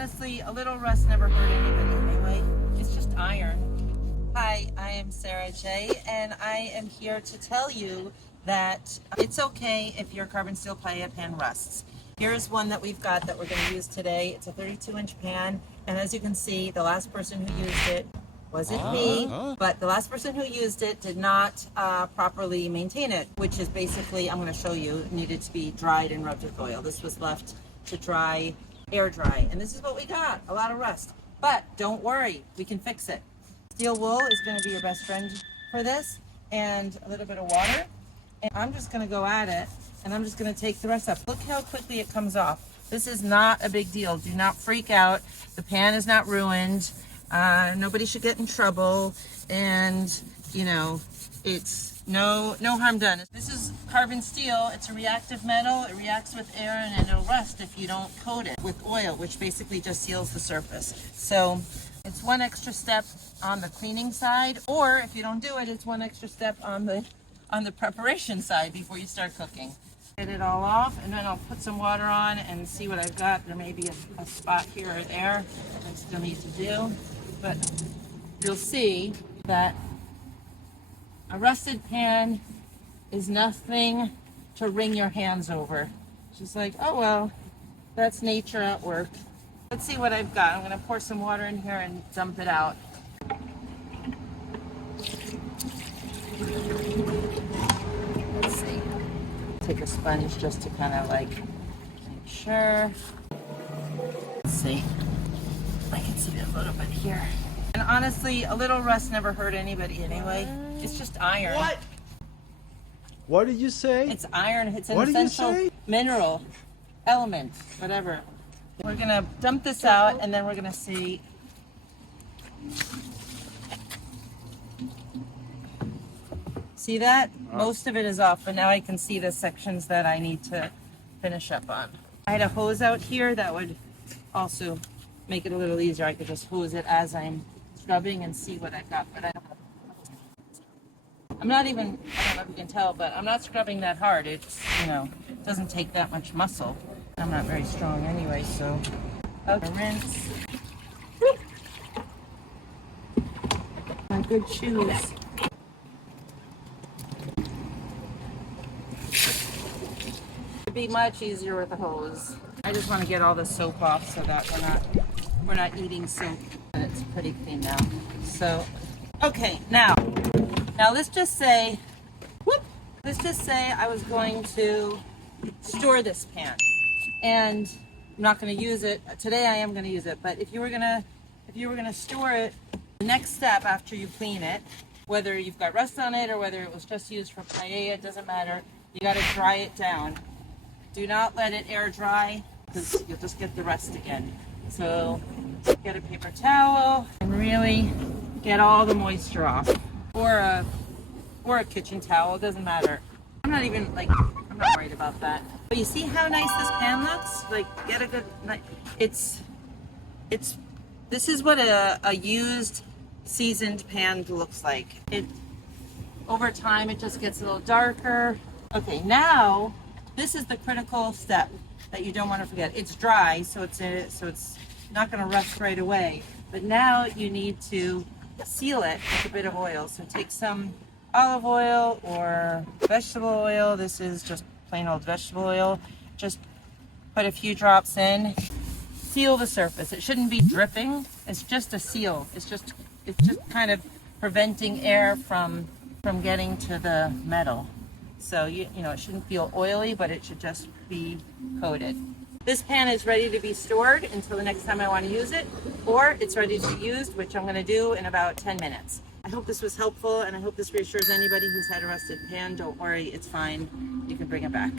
honestly, a little rust never hurt anybody anyway. It's just iron. Hi, I am Sarah J, and I am here to tell you that it's okay if your carbon steel paella pan rusts. Here's one that we've got that we're going to use today. It's a 32-inch pan, and as you can see, the last person who used it wasn't me, but the last person who used it did not properly maintain it, which is basically, I'm going to show you, it needed to be dried and rubbed with oil. This was left to dry, air dry, and this is what we got, a lot of rust. But don't worry, we can fix it. Steel wool is going to be your best friend for this, and a little bit of water. And I'm just going to go at it, and I'm just going to take the rest off. Look how quickly it comes off. This is not a big deal. Do not freak out. The pan is not ruined. Nobody should get in trouble, and you know, it's no harm done. This is carbon steel. It's a reactive metal. It reacts with air, and it'll rust if you don't coat it with oil, which basically just seals the surface. So it's one extra step on the cleaning side, or if you don't do it, it's one extra step on the preparation side before you start cooking. Get it all off, and then I'll put some water on and see what I've got. There may be a spot here or there I still need to do, but you'll see that a rusted pan is nothing to wring your hands over. Just like, oh well, that's nature at work. Let's see what I've got. I'm going to pour some water in here and dump it out. Let's see. Take a sponge just to kind of like make sure. Let's see. I can see a little bit here. And honestly, a little rust never hurt anybody anyway. It's just iron. What? What did you say? It's iron. It's an essential mineral, element, whatever. We're gonna dump this out, and then we're gonna see. See that? Most of it is off, but now I can see the sections that I need to finish up on. I had a hose out here that would also make it a little easier. I could just hose it as I'm scrubbing and see what I've got, but I'm not even, I don't know if you can tell, but I'm not scrubbing that hard. It's, you know, it doesn't take that much muscle. I'm not very strong anyway, so. Okay, rinse. Woo. My good shoes. It'd be much easier with a hose. I just want to get all the soap off so that we're not eating soap, and it's pretty clean now. So, okay, now let's just say, I was going to store this pan, and I'm not going to use it today. I am going to use it, but if you were gonna store it, the next step after you clean it, whether you've got rust on it or whether it was just used for paella, it doesn't matter. You got to dry it down. Do not let it air dry, because you'll just get the rust again. So get a paper towel and really get all the moisture off, or a kitchen towel. It doesn't matter. I'm not worried about that. But you see how nice this pan looks? Like, get a good. This is what a used, seasoned pan looks like. It over time it just gets a little darker. Okay, now. This is the critical step that you don't want to forget. It's dry, so it's not going to rust right away. But now you need to seal it with a bit of oil. So take some olive oil or vegetable oil. This is just plain old vegetable oil. Just put a few drops in. Seal the surface. It shouldn't be dripping. It's just a seal. It's just kind of preventing air from getting to the metal. So, you know, it shouldn't feel oily, but it should just be coated. This pan is ready to be stored until the next time I want to use it, or it's ready to be used, which I'm going to do in about 10 minutes. I hope this was helpful, and I hope this reassures anybody who's had a rusted pan. Don't worry, it's fine. You can bring it back.